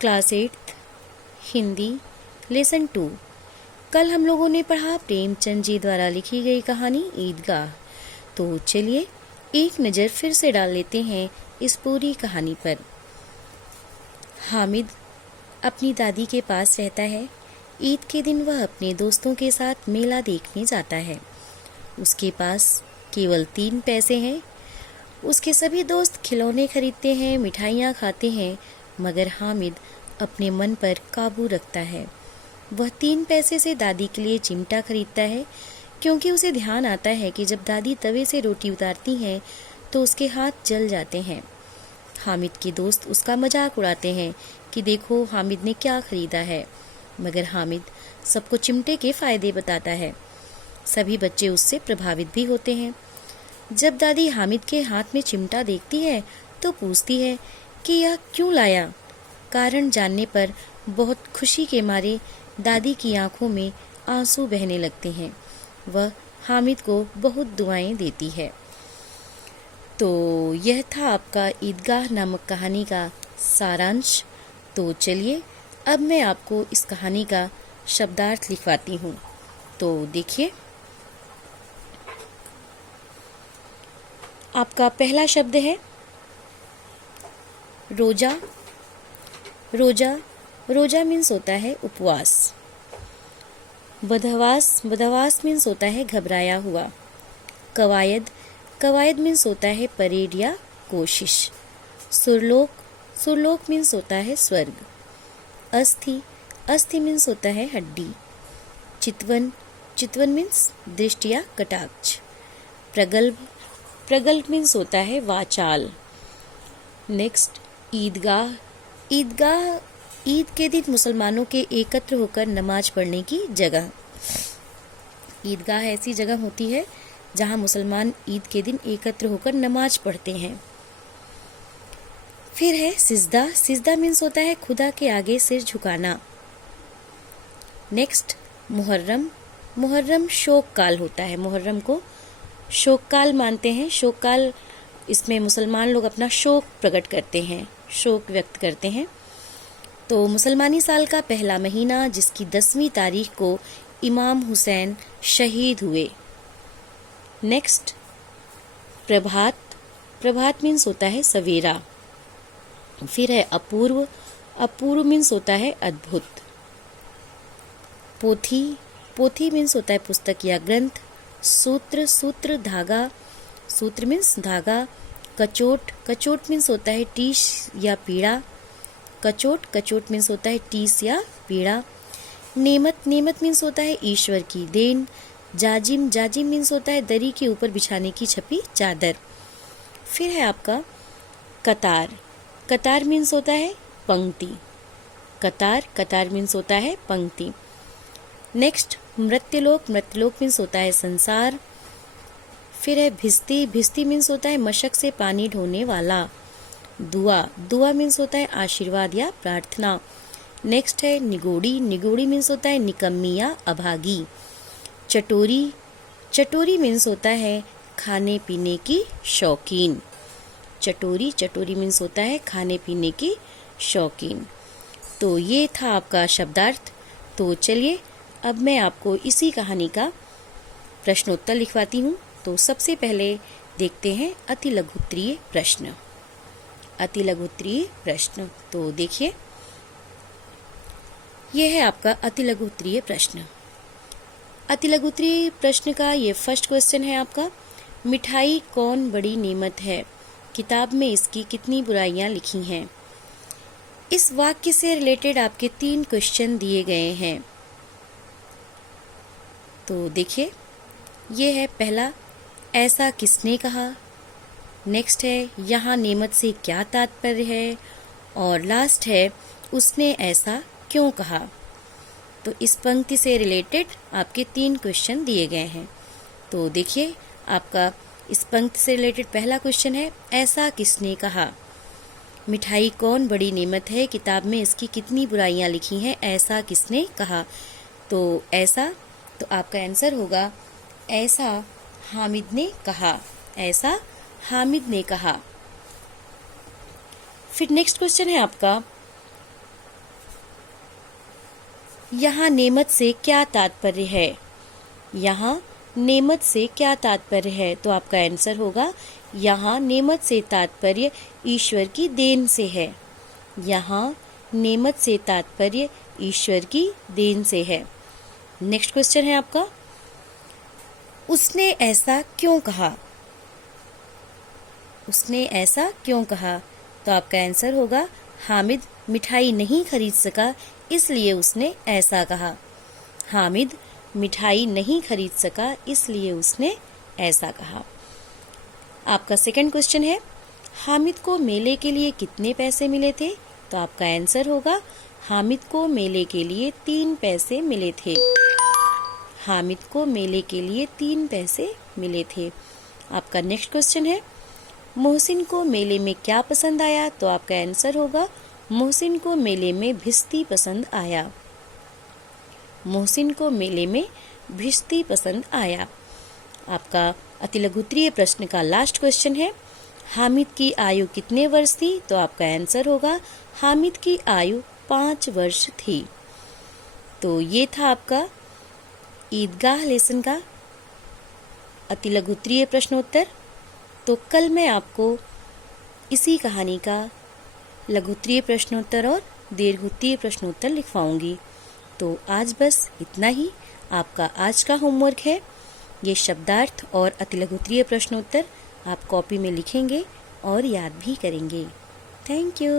Class 8 Hindi lesson 2। कल हम लोगों ने पढ़ा प्रेमचंद जी द्वारा लिखी गई कहानी ईदगाह। तो चलिए एक नज़र फिर से डाल लेते हैं इस पूरी कहानी पर। हामिद अपनी दादी के पास रहता है। ईद के दिन वह अपने दोस्तों के साथ मेला देखने जाता है। उसके पास केवल 3 पैसे हैं। उसके सभी दोस्त खिलौने खरीदते हैं, मिठाइयाँ खाते हैं, मगर हामिद अपने मन पर काबू रखता है। वह 3 पैसे से दादी के लिए चिमटा खरीदता है, क्योंकि उसे ध्यान आता है कि जब दादी तवे से रोटी उतारती हैं तो उसके हाथ जल जाते हैं। हामिद के दोस्त उसका मजाक उड़ाते हैं कि देखो हामिद ने क्या खरीदा है, मगर हामिद सबको चिमटे के फायदे बताता है। सभी बच्चे उससे प्रभावित भी होते हैं। जब दादी हामिद के हाथ में चिमटा देखती है तो पूछती है कि यह क्यों लाया। कारण जानने पर बहुत खुशी के मारे दादी की आंखों में आंसू बहने लगते हैं। वह हामिद को बहुत दुआएं देती है। तो यह था आपका ईदगाह नामक कहानी का सारांश। तो चलिए अब मैं आपको इस कहानी का शब्दार्थ लिखवाती हूँ। तो देखिए, आपका पहला शब्द है रोजा। रोजा रोजा मीन्स होता है उपवास। बदहवास बदहवास मीन्स होता है घबराया हुआ। कवायद कवायद मीन्स होता है परेड या कोशिश। सुरलोक सुरलोक मीन्स होता है स्वर्ग। अस्थि अस्थि मीन्स होता है हड्डी। चितवन चितवन मीन्स दृष्टि या कटाक्ष। प्रगल्भ प्रगल्भ मीन्स होता है वाचाल। नेक्स्ट ईदगाह ईदगाह ईद के दिन मुसलमानों के एकत्र होकर नमाज पढ़ने की जगह। ईदगाह ऐसी जगह होती है जहां मुसलमान ईद के दिन एकत्र होकर नमाज पढ़ते हैं। फिर है सिजदा। सिजदा मीन्स होता है खुदा के आगे सिर झुकाना। नेक्स्ट मुहर्रम। मुहर्रम शोक काल होता है। मुहर्रम को शोक काल मानते हैं। शोक काल, इसमें मुसलमान लोग अपना शोक प्रकट करते हैं, शोक व्यक्त करते हैं। तो मुसलमानी साल का पहला महीना, जिसकी 10वीं तारीख को इमाम हुसैन शहीद हुए। नेक्स्ट प्रभात। प्रभात मीन्स होता है सवेरा। फिर है अपूर्व। अपूर्व मीन्स होता है अद्भुत। पोथी। पोथी मीन्स होता है पुस्तक या ग्रंथ। सूत्र। सूत्र धागा। सूत्र मीन्स धागा। कचोट। कचोट मीन्स होता है टीस या पीड़ा। कचोट। कचोट मीन्स होता है टीस या पीड़ा। नेमत। नेमत मीन्स होता है ईश्वर की देन। जाजिम। जाजिम मीन्स होता है दरी के ऊपर बिछाने की छपी चादर। फिर है आपका कतार। कतार मीन्स होता है पंक्ति। कतार। कतार मीन्स होता है पंक्ति। नेक्स्ट मृत्युलोक। मृत्युलोक मीन्स होता है संसार। फिर है भिस्ती। भिस्ती मीन्स होता है मशक से पानी ढोने वाला। दुआ। दुआ मीन्स होता है आशीर्वाद या प्रार्थना। नेक्स्ट है निगोड़ी। निगोड़ी मीन्स होता है निकम्मी या अभागी। चटोरी। चटोरी मीन्स होता है खाने पीने की शौकीन। चटोरी। चटोरी मीन्स होता है खाने पीने की शौकीन। तो ये था आपका शब्दार्थ। तो चलिए अब मैं आपको इसी कहानी का प्रश्नोत्तर लिखवाती हूँ। तो सबसे पहले देखते हैं अति लघुत्तरीय प्रश्न। अति लघुत्तरीय प्रश्न। तो देखिए, यह है आपका अति लघुत्तरीय प्रश्न। अति लघुत्तरीय प्रश्न का ये फर्स्ट क्वेश्चन है आपका, मिठाई कौन बड़ी नेमत है, किताब में इसकी कितनी बुराइयां लिखी हैं। इस वाक्य से रिलेटेड आपके 3 क्वेश्चन दिए गए हैं। तो देखिए, ये है पहला, ऐसा किसने कहा। नेक्स्ट है, यहाँ नेमत से क्या तात्पर्य है। और लास्ट है, उसने ऐसा क्यों कहा। तो इस पंक्ति से रिलेटेड आपके 3 क्वेश्चन दिए गए हैं। तो देखिए, आपका इस पंक्ति से रिलेटेड पहला क्वेश्चन है, ऐसा किसने कहा। मिठाई कौन बड़ी नेमत है, किताब में इसकी कितनी बुराइयां लिखी हैं, ऐसा किसने कहा। तो ऐसा, तो आपका आंसर होगा ऐसा हामिद ने कहा। ऐसा हामिद ने कहा। फिर नेक्स्ट क्वेश्चन है आपका, यहाँ नेमत से क्या तात्पर्य है? यहाँ नेमत से क्या तात्पर्य है? तो आपका आंसर होगा यहाँ नेमत से तात्पर्य ईश्वर की देन से है। यहाँ नेमत से तात्पर्य ईश्वर की देन से है। नेक्स्ट क्वेश्चन है आपका, उसने ऐसा क्यों कहा? उसने ऐसा क्यों कहा? तो आपका आंसर होगा हामिद मिठाई नहीं खरीद सका इसलिए उसने ऐसा कहा। हामिद मिठाई नहीं खरीद सका इसलिए उसने ऐसा कहा। आपका सेकंड क्वेश्चन है, हामिद को मेले के लिए कितने पैसे मिले थे? तो आपका आंसर होगा हामिद को मेले के लिए 3 पैसे मिले थे। हामिद को मेले के लिए 3 पैसे मिले थे। आपका नेक्स्ट क्वेश्चन है, मोहसिन को मेले में क्या पसंद आया? तो आपका आंसर होगा मोहसिन को मेले में भिश्ती पसंद आया। मोहसिन को मेले में भिश्ती पसंद आया। आपका अतिलघुत्तरीय प्रश्न का लास्ट क्वेश्चन है, हामिद की आयु कितने वर्ष थी? तो आपका आंसर होगा हामिद की आयु 5 वर्ष थी। तो ये था आपका ईदगाह लेसन का अतिलघुत्तरीय प्रश्नोत्तर। तो कल मैं आपको इसी कहानी का लघुत्तरीय प्रश्नोत्तर और दीर्घोत्तरीय प्रश्नोत्तर लिखवाऊंगी। तो आज बस इतना ही आपका आज का होमवर्क है। ये शब्दार्थ और अतिलघुत्तरीय प्रश्नोत्तर आप कॉपी में लिखेंगे और याद भी करेंगे। Thank you.